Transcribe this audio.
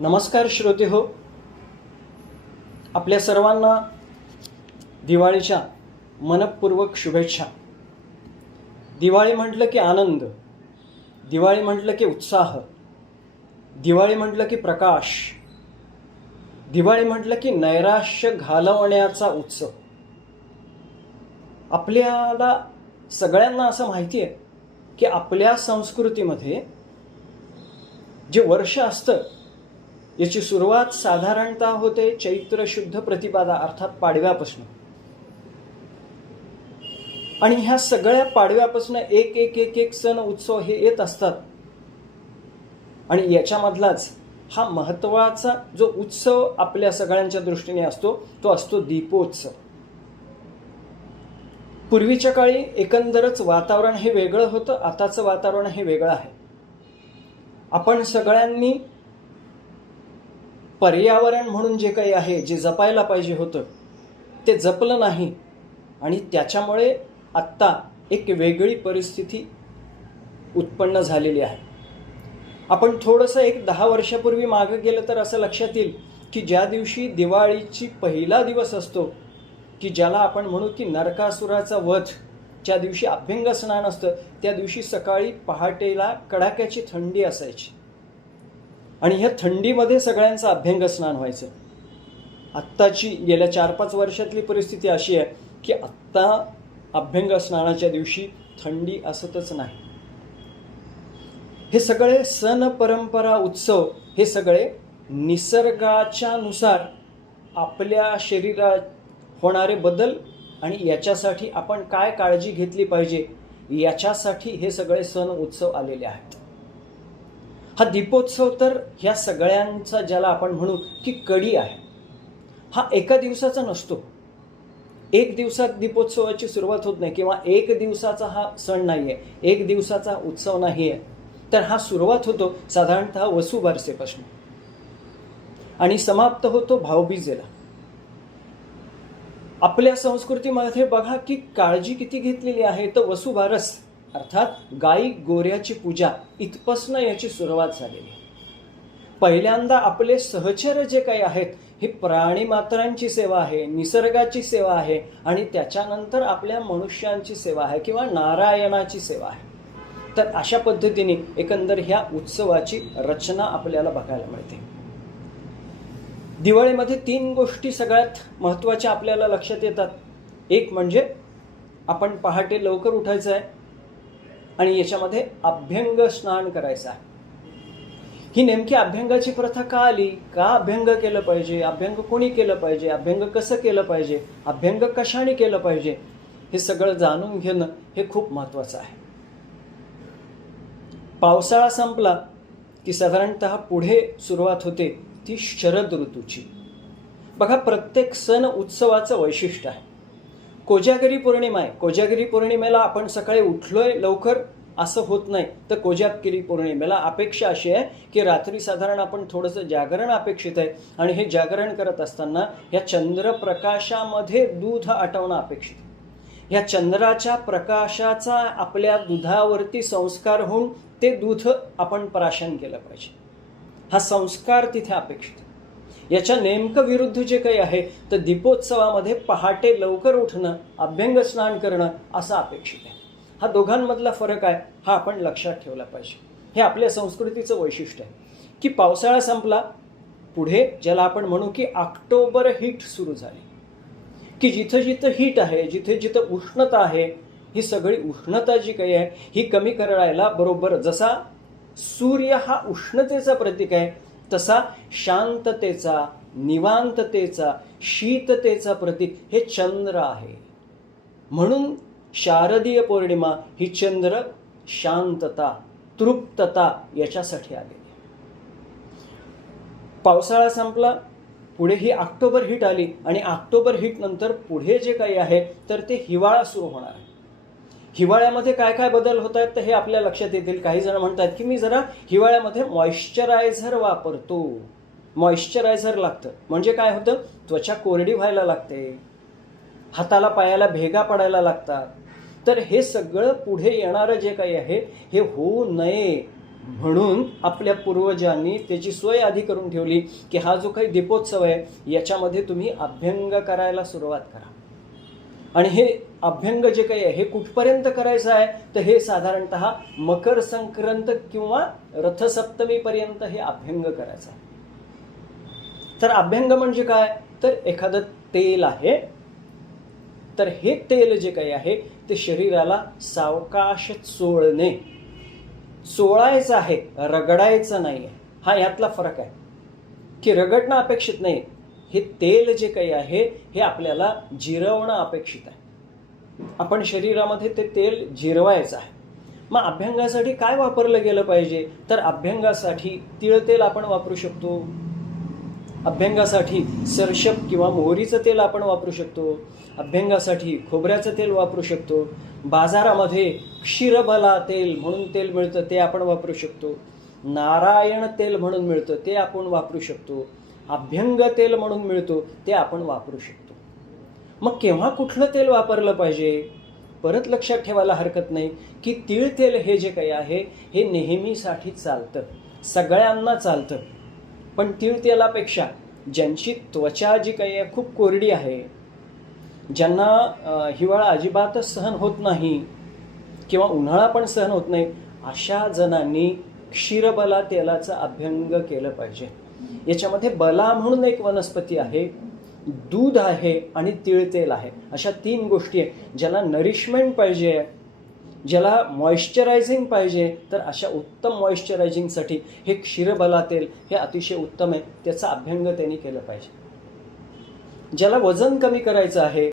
नमस्कार श्रोते हो, आपल्या सर्वांना दिवाळीच्या मनपूर्वक शुभेच्छा. दिवाळी म्हटलं की आनंद, दिवाळी म्हटलं की उत्साह, दिवाळी म्हटलं की प्रकाश, दिवाळी म्हटलं की नैराश्य घालवण्याचा उत्सव. आपल्याला सगळ्यांना असं माहिती आहे की आपल्या संस्कृतीमध्ये जे वर्ष असतं याची सुरुवात साधारणतः होते चैत्र शुद्ध प्रतिपदा अर्थात पाडव्यापासून. आणि ह्या सगळ्या पाडव्यापासून एक एक एक एक सण उत्सव हे येत असतात. आणि याच्यामधलाच हा महत्त्वाचा जो उत्सव आपल्या सगळ्यांच्या दृष्टीने असतो तो असतो दीपोत्सव. पूर्वीच्या काळी एकंदरच वातावरण हे वेगळं होतं, आताचं वातावरण हे वेगळं आहे. आपण सगळ्यांनी पर्यावरण म्हणून जे काही आहे, जे जपायला पाहिजे होतं ते जपलं नाही आणि त्याच्यामुळे आत्ता एक वेगळी परिस्थिती उत्पन्न झालेली आहे. आपण थोडंसं एक 10 वर्षापूर्वी मागे गेलं तर असं लक्षात येईल की ज्या दिवशी दिवाळीची पहिला दिवस असतो की ज्याला आपण म्हणू की नरकासुराचा वध, ज्या दिवशी अभ्यंग स्नान असतं त्या दिवशी सकाळी पहाटेला कडाक्याची थंडी असायची आणि ह्या थंडीमध्ये सगळ्यांचं अभ्यंग स्नान व्हायचं. आत्ताची गेल्या 4-5 वर्षातली परिस्थिती अशी आहे की आत्ता अभ्यंग स्नानाच्या दिवशी थंडी असतच नाही. हे सगळे सण परंपरा उत्सव हे सगळे निसर्गाच्या नुसार आपल्या शरीरात होणारे बदल आणि याच्यासाठी आपण काय काळजी घेतली पाहिजे याच्यासाठी हे सगळे सण उत्सव आलेले आहेत. हा दीपोत्सव तर ह्या सगळ्यांचा ज्याला आपण म्हणू की कडी आहे. हा एका दिवसाचा नसतो, एक दिवसात दीपोत्सवाची सुरुवात होत नाही किंवा एक दिवसाचा हा सण नाही आहे, एक दिवसाचा उत्सव नाही आहे. तर हा सुरुवात होतो साधारणतः वसुबारसेपासून आणि समाप्त होतो भाऊबीजेला. आपल्या संस्कृतीमध्ये बघा की काळजी किती घेतलेली आहे. तर वसुबारस अर्थात गाई गोऱ्याची पूजा इथपासून याची सुरुवात झालेली आहे. पहिल्यांदा आपले सहचर जे काही आहेत हे प्राणी मात्रांची सेवा आहे, निसर्गाची सेवा आहे आणि त्याच्यानंतर आपल्या मनुष्यांची सेवा आहे किंवा नारायणाची सेवा आहे. तर अशा पद्धतीने एकंदर ह्या उत्सवाची रचना आपल्याला बघायला मिळते. दिवाळीमध्ये 3 गोष्टी सगळ्यात महत्त्वाच्या आपल्याला लक्षात येतात. एक म्हणजे आपण पहाटे लवकर उठायचं आहे आणि याच्यामध्ये अभ्यंग स्नान करायचं आहे. ही नेमकी अभ्यंगाची प्रथा का आली, का अभ्यंग केलं पाहिजे, अभ्यंग कोणी केलं पाहिजे, अभ्यंग कसं केलं पाहिजे, अभ्यंग कशाने केलं पाहिजे, हे सगळं जाणून घेणं हे खूप महत्त्वाचं आहे. पावसाळा संपला की साधारणतः पुढे सुरुवात होते ती शरद ऋतूची. बघा, प्रत्येक सण उत्सवाचं वैशिष्ट्य आहे. कोजागिरी पौर्णिमा आहे, कोजागिरी पौर्णिमेला आपण सकाळी उठलोय लवकर असं होत नाही. तर कोजागिरी पौर्णिमेला अपेक्षा अशी आहे की रात्री साधारण आपण थोडंसं जागरण अपेक्षित आहे आणि हे जागरण करत असताना या चंद्रप्रकाशामध्ये दूध आटवणं अपेक्षित आहे. या चंद्राच्या प्रकाशाचा आपल्या दुधावरती संस्कार होऊन ते दूध आपण प्राशन केलं पाहिजे. हा संस्कार तिथे अपेक्षित. याच्या नेमकं विरुद्ध जे काही आहे तर दीपोत्सवामध्ये पहाटे लवकर उठणं, अभ्यंग स्नान करणं असं अपेक्षित आहे. हा दोघांमधला फरक आहे, हा आपण लक्षात ठेवला पाहिजे. हे आपल्या संस्कृतीचं वैशिष्ट्य आहे की पावसाळा संपला, पुढे ज्याला आपण म्हणू की ऑक्टोबर हीट सुरू झाली की जिथं जिथं हीट आहे, जिथे जिथं उष्णता आहे, ही सगळी उष्णता जी काही आहे ही कमी करायला बरोबर जसा सूर्य हा उष्णतेचा प्रतीक आहे तसा शांततेचा, निवांततेचा, शीततेचा प्रतीक हे चंद्र आहे. म्हणून शारदीय पौर्णिमा ही चंद्र शांतता, तृप्तता याच्यासाठी आलेली. पावसाळा संपला, पुढे ही ऑक्टोबर हीट आली आणि ऑक्टोबर हीट नंतर पुढे जे काही आहे तर ते हिवाळा सुरू होणार आहे. हिवाळ्यामध्ये काय काय बदल होत आहेत तर हे आपल्या लक्षात येतील. काही जण म्हणतात की मी जरा हिवाळ्यामध्ये मॉइश्चरायझर वापरतो. मॉइश्चरायझर लागतं म्हणजे काय होतं, त्वचा कोरडी व्हायला लागते, हाताला पायाला भेगा पडायला लागतात. तर हे सगळं पुढे येणारं जे काही आहे हे होऊ नये म्हणून आपल्या पूर्वजांनी त्याची सोय आधी करून ठेवली की हा जो काही दीपोत्सव आहे याच्यामध्ये तुम्ही अभ्यंग करायला सुरुवात करा. आणि हे अभ्यंग जे काही आहे हे कुठपर्यंत करायचं आहे तर हे साधारणतः मकर संक्रांत किंवा रथसप्तमीपर्यंत हे अभ्यंग करायचं आहे. तर अभ्यंग म्हणजे काय तर एखादं तेल आहे, तर हे तेल जे काही आहे ते शरीराला सावकाश चोळणे, चोळायचं आहे, रगडायचं नाही आहे. हा यातला फरक आहे की रगडणं अपेक्षित नाही, हे तेल जे काही आहे हे आपल्याला जिरवणं अपेक्षित आहे. आपण शरीरामध्ये ते तेल जिरवायचं आहे. मग अभ्यंगासाठी काय वापरलं गेलं पाहिजे तर अभ्यंगासाठी तिळतेल आपण वापरू शकतो, अभ्यंगासाठी सरशप किंवा मोहरीचं तेल आपण वापरू शकतो, अभ्यंगासाठी खोबऱ्याचं तेल वापरू शकतो, बाजारामध्ये क्षीरबला तेल म्हणून तेल मिळतं ते आपण वापरू शकतो, नारायण तेल म्हणून मिळतं ते आपण वापरू शकतो, अभ्यंग तेल म्हणून मिळतो ते आपण वापरू शकतो. मग केव्हा कुठलं तेल वापरलं पाहिजे परत लक्षात ठेवायला हरकत नाही की तीळ तेल हे जे काही आहे हे नेहमीसाठी चालतं, सगळ्यांना चालतं. पण तीळ तेलापेक्षा ज्यांची त्वचा जी काही आहे खूप कोरडी आहे, ज्यांना हिवाळा अजिबातच सहन होत नाही किंवा उन्हाळा पण सहन होत नाही, अशा जणांनी क्षीरबला तेलाचं अभ्यंग केलं पाहिजे. याच्यामध्ये बला म्हणून एक वनस्पती आहे, दूध आहे आणि तिळतेल आहे. अशा 3 गोष्टी आहेत. ज्याला नरिशमेंट पाहिजे, ज्याला मॉइश्चरायझिंग पाहिजे, तर अशा उत्तम मॉइश्चरायझिंगसाठी हे क्षीरबला तेल हे अतिशय उत्तम आहे, त्याचा अभ्यंग त्यांनी केलं पाहिजे. ज्याला वजन कमी करायचं आहे